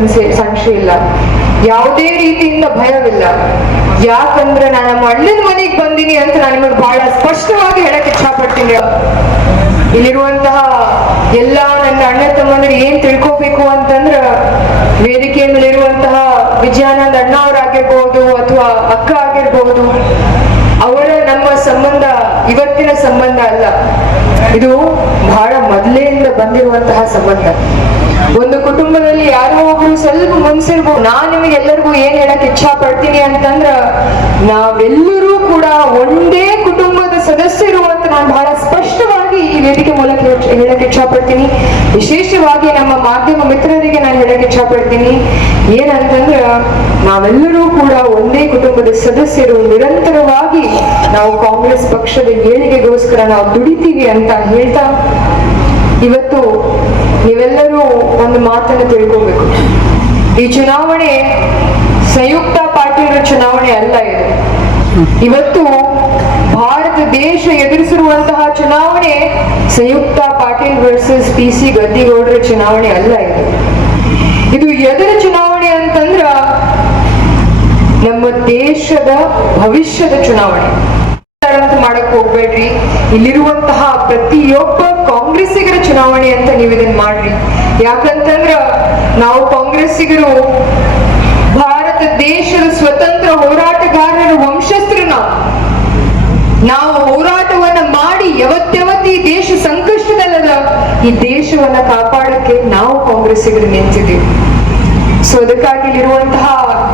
ಸಂಶಯ ಸಂಶಯ ಇಲ್ಲ. ಯಾವುದೇ ರೀತಿಯಿಂದ ಭಯವಿಲ್ಲ. ಯಾಕಂದ್ರೆ ನಾನು ನಮ್ಮ ಅಣ್ಣನ ಮನೆಗೆ ಬಂದಿನಿ ಅಂತ ನಾನು ನಿಮಗೆ ಬಹಳ ಸ್ಪಷ್ಟವಾಗಿ ಹೇಳಕ್ ಇಚ್ಛಪಡ್ತೀನಿ. ಇಲ್ಲಿರುವಂತಹ ಎಲ್ಲಾ ನನ್ನ ಅಣ್ಣ ತಮ್ಮಂದ್ರೆ ಏನ್ ತಿಳ್ಕೋಬೇಕು ಅಂತಂದ್ರ ವೇದಿಕೆ ಮೇಲಿರುವಂತಹ ವಿಜಯಾನಂದ ಅಣ್ಣ ಅವರಾಗಿರ್ಬಹುದು ಅಥವಾ ಅಕ್ಕ ಆಗಿರ್ಬಹುದು ಅವರ ನಮ್ಮ ಸಂಬಂಧ ಇವತ್ತಿನ ಸಂಬಂಧ ಅಲ್ಲ. ಇದು ಬಹಳ ಮೊದಲೇಯಿಂದ ಬಂದಿರುವಂತಹ ಸಂಬಂಧ. ಒಂದು ಕುಟುಂಬದಲ್ಲಿ ಯಾರೋ ಒಬ್ರು ಸ್ವಲ್ಪ ಮುನ್ಸಿರ್ಬೋದು. ನಾನ್ ನಿಮಗೆ ಎಲ್ಲರಿಗೂ ಏನ್ ಹೇಳಕ್ ಇಚ್ಛಾ ಪಡ್ತೀನಿ ಅಂತಂದ್ರ, ನಾವೆಲ್ಲರೂ ಕೂಡ ಒಂದೇ ಕುಟುಂಬದ ಸದಸ್ಯರು ಅಂತ ನಾನು ಬಹಳ ಸ್ಪಷ್ಟವಾಗಿ ಈ ವೇದಿಕೆ ಮೂಲಕ ಹೇಳ- ಹೇಳಕ್ ಇಚ್ಛಾ ಪಡ್ತೀನಿ ವಿಶೇಷವಾಗಿ ನಮ್ಮ ಮಾಧ್ಯಮ ಮಿತ್ರರಿಗೆ ನಾನು ಹೇಳಕ್ ಇಚ್ಛಾ ಪಡ್ತೀನಿ ಏನಂತಂದ್ರ, ನಾವೆಲ್ಲರೂ ಕೂಡ ಒಂದೇ ಕುಟುಂಬದ ಸದಸ್ಯರು. ನಿರಂತರವಾಗಿ ನಾವು ಕಾಂಗ್ರೆಸ್ ಪಕ್ಷದ ಏಳಿಗೆಗೋಸ್ಕರ ನಾವು ದುಡಿತೀವಿ ಅಂತ ಹೇಳ್ತಾ, ಇವತ್ತು ನೀವೆಲ್ಲರೂ ಒಂದು ಮಾತನ್ನು ತಿಳ್ಕೊಬೇಕು. ಈ ಚುನಾವಣೆ ಸಂಯುಕ್ತ ಪಾರ್ಟಿಯವರ ಚುನಾವಣೆ ಅಲ್ಲ ಇದು. ಇವತ್ತು ಭಾರತ ದೇಶ ಎದುರಿಸಿರುವಂತಹ ಚುನಾವಣೆ Samyukta Patil versus P C Gaddigoudar ಚುನಾವಣೆ ಅಲ್ಲ ಇದು. ಇದು ಎದರ ಚುನಾವಣೆ ಅಂತಂದ್ರ ನಮ್ಮ ದೇಶದ ಭವಿಷ್ಯದ ಚುನಾವಣೆ. ಮಾಡಕ್ ಹೋಗ್ಬೇಡ್ರಿ. ಇಲ್ಲಿರುವಂತಹ ಪ್ರತಿಯೊಬ್ಬ ಕಾಂಗ್ರೆಸ್ಸಿಗರ ಚುನಾವಣೆ ಅಂತ ನೀವು ಇದನ್ನ ಮಾಡ್ರಿ. ಯಾಕಂತಂದ್ರ ನಾವು ಕಾಂಗ್ರೆಸ್ಸಿಗರು ಭಾರತ ದೇಶದ ಸ್ವತಂತ್ರ ಹೋರಾಟಗಾರರ ವಂಶಸ್ಥರು ನಾವು ಹೋರಾಟವನ್ನ ಮಾಡಿ ಯಾವತ್ಯಾವತ್ತು ಈ ದೇಶ ಸಂಕಷ್ಟದಲ್ಲದ ಈ ದೇಶವನ್ನ ಕಾಪಾಡಕ್ಕೆ ನಾವು ಕಾಂಗ್ರೆಸ್ಸಿಗರು ನಿಂತಿದ್ದೀವಿ. ಸೊ ಅದಕ್ಕಾಗಿ ಇಲ್ಲಿರುವಂತಹ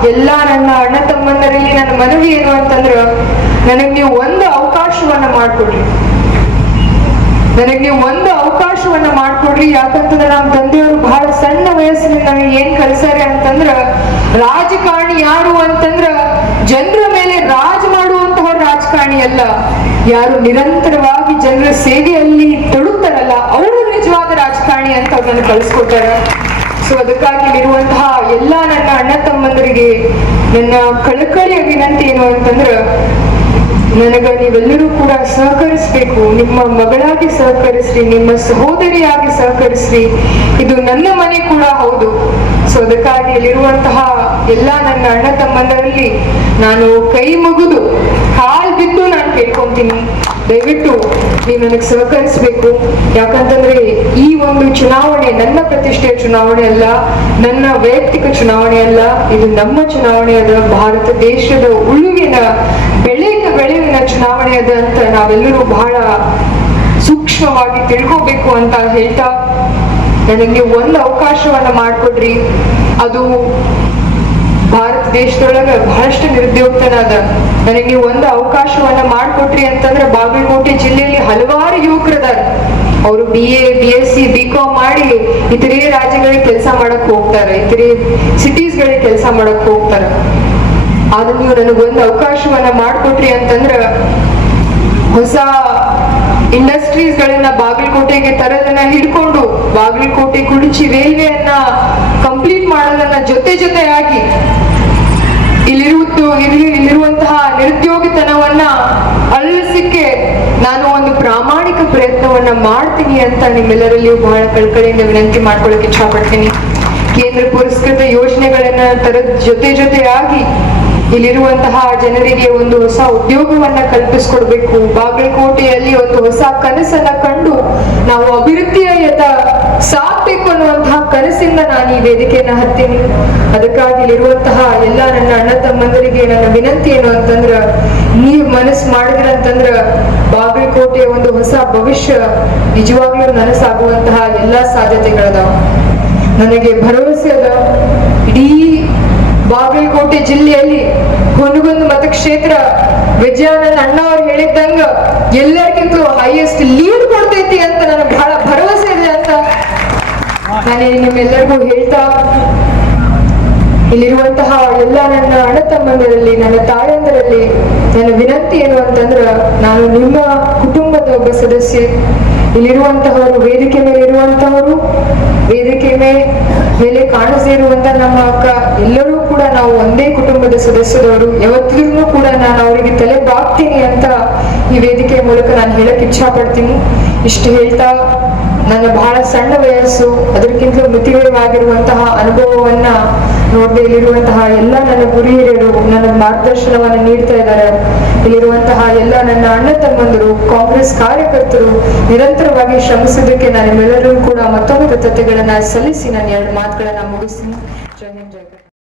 ಎಲ್ಲ ನನ್ನ ಅಣ್ಣ ತಮ್ಮಂದರಲ್ಲಿ ನನ್ನ ಮನವಿ ಏನು ಅಂತಂದ್ರ, ನನಗ್ ನೀವು ಒಂದು ಅವಕಾಶವನ್ನ ಮಾಡ್ಕೊಡ್ರಿ. ನನಗ್ ನೀವು ಒಂದು ಅವಕಾಶವನ್ನ ಮಾಡ್ಕೊಡ್ರಿ. ಯಾಕಂತಂದ್ರೆ ನಮ್ಮ ತಂದೆಯವರು ಬಹಳ ಸಣ್ಣ ವಯಸ್ಸಿನಿಂದ ನನಗೆ ಏನ್ ಕಲಿಸಾರೆ ಅಂತಂದ್ರ, ರಾಜಕಾರಣಿ ಯಾರು ಅಂತಂದ್ರ, ಜನರ ಮೇಲೆ ರಾಜ್ ಮಾಡುವಂತಹ ರಾಜಕಾರಣಿ ಅಲ್ಲ. ಯಾರು ನಿರಂತರವಾಗಿ ಜನರ ಸೇವೆಯಲ್ಲಿ ತೊಡುತ್ತಾರಲ್ಲ ಅವರು ನಿಜವಾದ ರಾಜಕಾರಣಿ ಅಂತ ಅವ್ರನ್ನ ಕಳಿಸ್ಕೊಟ್ಟಾರ ಸೊ ಅದಕ್ಕಾಗಿ ಇರುವಂತಹ ಎಲ್ಲ ನನ್ನ ಅಣ್ಣ ತಮ್ಮಂದರಿಗೆ ನನ್ನ ಕಳಕಳಿಯ ವಿನಂತಿ ಏನು ಅಂತಂದ್ರ, ನನಗ ನೀವೆಲ್ಲರೂ ಕೂಡ ಸಹಕರಿಸ್ಬೇಕು. ನಿಮ್ಮ ಮಗಳಾಗಿ ಸಹಕರಿಸ್ರಿ, ನಿಮ್ಮ ಸಹೋದರಿಯಾಗಿ ಸಹಕರಿಸ್ರಿ. ಇದು ನನ್ನ ಮನೆ ಕೂಡ ಹೌದು. ಸೊ ಅದಕ್ಕಾಗಿ ಇಲ್ಲಿರುವಂತಹ ಎಲ್ಲ ನನ್ನ ಅಣ್ಣ ತಮ್ಮಂದರಲ್ಲಿ ನಾನು ಕೈ ಮುಗಿದು, ಕಾಲ್ ಬಿದ್ದು ನಾನು ಕೇಳ್ಕೊಂತೀನಿ. ದಯವಿಟ್ಟು ನೀವು ನನಗೆ ಸಹಕರಿಸಬೇಕು. ಯಾಕಂತಂದ್ರೆ ಈ ಒಂದು ಚುನಾವಣೆ, ನನ್ನ ಪ್ರತಿಷ್ಠೆಯ ಚುನಾವಣೆ ಅಲ್ಲ, ನನ್ನ ವೈಯಕ್ತಿಕ ಚುನಾವಣೆ ಅಲ್ಲ, ಇದು ನಮ್ಮ ಚುನಾವಣೆ ಅದ, ಭಾರತ ದೇಶದ ಉಳುವಿನ ಬೆಳೆಯ ಬೆಳೆವಿನ ಚುನಾವಣೆ ಅದ ಅಂತ ನಾವೆಲ್ಲರೂ ಬಹಳ ಸೂಕ್ಷ್ಮವಾಗಿ ತಿಳ್ಕೋಬೇಕು ಅಂತ ಹೇಳ್ತಾ, ನನಗೆ ಒಂದು ಅವಕಾಶವನ್ನ ಮಾಡಿಕೊಡ್ರಿ. ಅದು ಭಾರತ ದೇಶದೊಳಗ ಬಹಳಷ್ಟು ನಿರುದ್ಯೋಗನಾದ ನನಗೆ ಒಂದು ಅವಕಾಶವನ್ನ ಮಾಡಿಕೊಟ್ರಿ ಅಂತಂದ್ರೆ ಬಾಗಲಕೋಟೆ ಜಿಲ್ಲೆಯಲ್ಲಿ ಹಲವಾರು ಯುವಕರದಾರ. ಅವರು B A B S C B com ಮಾಡಿ ಇತರೆ ರಾಜ್ಯಗಳಿಗೆ ಕೆಲಸ ಮಾಡಕ್ ಹೋಗ್ತಾರೆ, ಇತರೆ ಸಿಟೀಸ್ ಗಳಿಗೆ ಕೆಲಸ ಮಾಡಕ್ ಹೋಗ್ತಾರ. ಆದ್ರೆ ನೀವು ನನಗೊಂದು ಅವಕಾಶವನ್ನ ಮಾಡಿಕೊಟ್ರಿ ಅಂತಂದ್ರ ಹೊಸ ಇಂಡಸ್ಟ್ರೀಸ್ ಗಳನ್ನ ಬಾಗಲಕೋಟೆಗೆ ತರೋದನ್ನ ಹಿಡ್ಕೊಂಡು ಬಾಗಲಕೋಟೆ ಕುಡಿಚಿ ರೈಲ್ವೆಯನ್ನ ಕಂಪ್ಲೀಟ್ ಮಾಡೋದನ್ನ ಜೊತೆ ಜೊತೆಯಾಗಿ ಇಲ್ಲಿರುವುದು ಇಲ್ಲಿ ಇಲ್ಲಿರುವಂತಹ ನಿರುದ್ಯೋಗಿತನವನ್ನ ಅಳಿಸಿಕ್ಕೆ ನಾನು ಒಂದು ಪ್ರಾಮಾಣಿಕ ಪ್ರಯತ್ನವನ್ನ ಅಂತ ನಿಮ್ಮೆಲ್ಲರಲ್ಲಿಯೂ ಬಹಳ ಕಳ್ಕಳಿಯಿಂದ ವಿನಂತಿ ಮಾಡ್ಕೊಳ್ಳೋಕೆ ಇಚ್ಛಪಡ್ತೀನಿ. ಕೇಂದ್ರ ಪುರಸ್ಕೃತ ಯೋಜನೆಗಳನ್ನ ತರದ ಜೊತೆ ಜೊತೆಯಾಗಿ ಇಲ್ಲಿರುವಂತಹ ಜನರಿಗೆ ಒಂದು ಹೊಸ ಉದ್ಯೋಗವನ್ನ ಕಲ್ಪಿಸ್ಕೊಡ್ಬೇಕು. ಬಾಗಲಕೋಟೆಯಲ್ಲಿ ಒಂದು ಹೊಸ ಕನಸನ್ನ ಕಂಡು ನಾವು ಅಭಿವೃದ್ಧಿಯ ಯತ ಸಾಕ್ಬೇಕು ಅನ್ನುವಂತಹ ಕನಸಿಂದ ನಾನು ಈ ವೇದಿಕೆಯನ್ನ ಹತ್ತೀನಿ. ಅದಕ್ಕಾಗಿ ಇಲ್ಲಿರುವಂತಹ ಎಲ್ಲ ನನ್ನ ಅಣ್ಣ ತಮ್ಮಂದರಿಗೆ ನನ್ನ ವಿನಂತಿ ಏನು ಅಂತಂದ್ರ ನೀವು ಮನಸ್ಸು ಮಾಡಿದ್ರ ಅಂತಂದ್ರ ಬಾಗಲಕೋಟೆಯ ಒಂದು ಹೊಸ ಭವಿಷ್ಯ ನಿಜವಾಗ್ಲೂ ನನಸಾಗುವಂತಹ ಎಲ್ಲಾ ಸಾಧ್ಯತೆಗಳದಾವ ನನಗೆ ಭರವಸೆ ಅದ. ಇಡೀ ಬಾಗಲಕೋಟೆ ಜಿಲ್ಲೆಯಲ್ಲಿ ಹೊನಗೊಂದು ಮತಕ್ಷೇತ್ರ, ವಿಜಯಾನಂದ ಅಣ್ಣ ಅವ್ರು ಹೇಳಿದ್ದಂಗ ಎಲ್ಲರಿಗಿಂತಲೂ ಹೈಯೆಸ್ಟ್ ಲೀಡ್ ಕೊಡ್ತೈತಿ ಅಂತ ನನಗೆ ಬಹಳ ಭರವಸೆ ಇದೆ ಅಂತ ನಾನು ನಿಮ್ಮೆಲ್ಲರಿಗೂ ಹೇಳ್ತಾ ಇಲ್ಲಿರುವಂತಹ ಎಲ್ಲ ನನ್ನ ಅಣ್ಣ ತಮ್ಮಂದರಲ್ಲಿ ನನ್ನ ತಾಯಂದರಲ್ಲಿ ನನ್ನ ವಿನಂತಿ ಏನು ಅಂತಂದ್ರ, ನಾನು ನಿಮ್ಮ ಕುಟುಂಬದ ಒಬ್ಬ ಸದಸ್ಯೆ. ಇಲ್ಲಿರುವಂತಹವರು ವೇದಿಕೆ ಮೇಲೆ ಇರುವಂತಹವರು, ವೇದಿಕೆ ಮೇಲೆ ಕಾಣಿಸದೇ ಇರುವಂತಹ ನಮ್ಮ ಅಕ್ಕ, ಎಲ್ಲರೂ ಕೂಡ ನಾವು ಒಂದೇ ಕುಟುಂಬದ ಸದಸ್ಯರವರು ಯಾವತ್ತಿಗೂ ಕೂಡ ನಾನು ಅವರಿಗೆ ತಲೆ ಬಾಗ್ತೀನಿ ಅಂತ ಈ ವೇದಿಕೆ ಮೂಲಕ ನಾನು ಹೇಳಕ್ ಇಚ್ಛಾ ಪಡ್ತೀನಿ ಇಷ್ಟು ಹೇಳ್ತಾ ನನ್ನ ಬಹಳ ಸಣ್ಣ ವಯಸ್ಸು, ಅದಕ್ಕಿಂತಲೂ ಮಿತಿಮಯವಾಗಿರುವಂತಹ ಅನುಭವವನ್ನ ಇಲ್ಲಿರುವಂತಹ ಎಲ್ಲ ನನ್ನ ಗುರಿ ಹಿರಿಯರು ನನ್ನ ಮಾರ್ಗದರ್ಶನವನ್ನ ನೀಡ್ತಾ ಇದ್ದಾರೆ. ಇಲ್ಲಿರುವಂತಹ ಎಲ್ಲ ನನ್ನ ಅಣ್ಣ ತಮ್ಮಂದರು, ಕಾಂಗ್ರೆಸ್ ಕಾರ್ಯಕರ್ತರು ನಿರಂತರವಾಗಿ ಶ್ರಮಿಸಿದ್ದಕ್ಕೆ ನಾನು ಕೂಡ ಮತ್ತೊಂದು ಕೃತಜ್ಞತೆಗಳನ್ನ ಸಲ್ಲಿಸಿ ನಾನು ಎರಡು ಮಾತುಗಳನ್ನ ಮುಗಿಸ್ತೀನಿ.